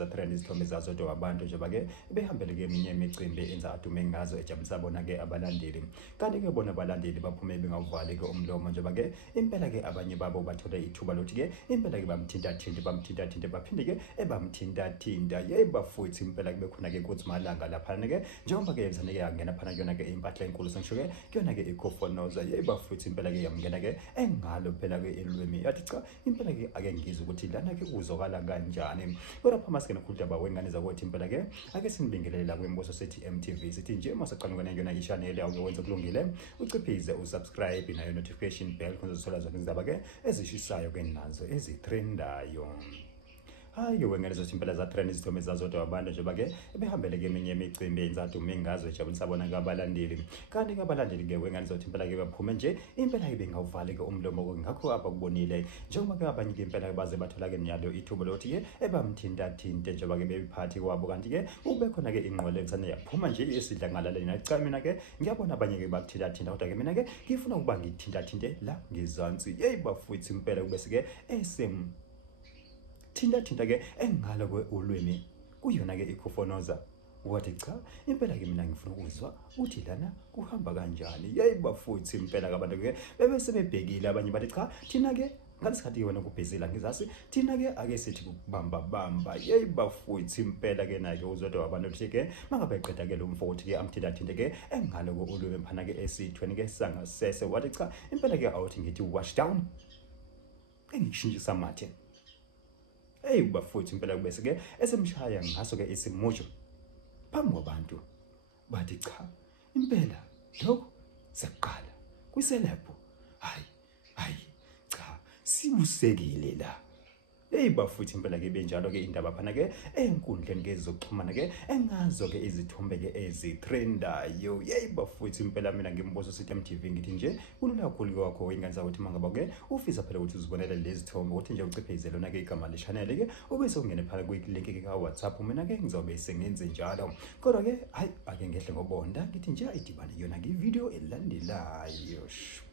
za trend izithombe zazodwa abantu njengoba ke behambele ke eminye imicimbi enza adume ngazo ejabulisa bona ke abalandeli. Kanti ke bona abalandeli baphume bengavali ke umlomo njengoba ke impela ke abanye babo bathola ithuba lokuthi ke impela ke bamthinta baphinde ke ebamthinta yebafuthi impela kube khona ke kuthi malanga lapha ke njengoba ke yenzane ke angena phana kuyona ke impahla enkulu sengisho ke kuyona ke ikhofonoza yebafuthi impela ke yamngena ke engalo phela ke elwimi yathi cha impela ke ake ngizwe ukuthi lana ke uzokala kanjani kodwa phama sikena khuludaba wengane zakothi impela ke ake sinibingelele la kwemboso sethi MTV sithi nje masaqala ngene yona i-channel yawo wenza kulungile uciphize usubscribe nayo notification bell kuzothola zonke izindaba ke ezishisayo ke nazo ezitrendayo. Hayi wengane zothi impela za trend izithombe zazodwa abantu njengoba ke behambele ke eminye imicimbi enzadume ngazo ejabulisa bona ke abalandeli. Kanti ke abalandeli ke wengane zothi impela ke baphume nje impela ke bengawuvali ke umlomo ngakho abakubonile njengoba ke abanye ke impela baze bathola ke nyalo ithuba lokuthi ke ebamthinta njengoba ke bephathi kwabo kanti ke ube khona ke inqwele etsane yaphuma nje esidla ngalaleni cha mina ke ngiyabona abanye ke bakuthinta kodwa ke mina ke ngifuna ukuba ngithinta la ngizansi bafuthi impela kube sike thinta ke engalo kwe ulwimi kuyona ke ikhofonoza wathi cha impela ke mina ngifuna ukuzwa uthi lana kuhamba kanjani bafuthi impela ke abantu ke bebese bebhekile abanye bathi cha thina ke ngalesikhathi wena kubhezela ngizasi thina ke ake sithi kubamba bafuthi impela ke nayo uzodwa abantu ukuthi ke mangabe eqeda ke lo mfowethu ke amthinta ke engalo kwe ulwimi phana ke esithweni ke sangasese wathi cha impela ke awuthi ngithi wash down engishintshisa mathe bafuthi impela kubese ke esemshaya ngaso ke isimujo phambi kwabantu bathi cha impela lokho seqala kwiselebhu hayi cha sibusekile la bafuthi impela ke benjalo ke indaba phana ke enkundleni ke zokuxhumana ke engazo ke izithombe ke ezitrendayo bafuthi impela mina ngimbozo sithi MTV ngithi nje kulula kakhulu kwakho wengane zakuthi mangaba ke ufisa phela ukuthi uzibonele lezi thombe ukuthi nje uciphezele lona ke igama le channel ke ubese ungene phana kwi-link ke ka WhatsApp mina ke ngizobe sengenze njalo kodwa ke ake ngehle ngobonda ngithi nje ayidibane yona ke video elandelayo.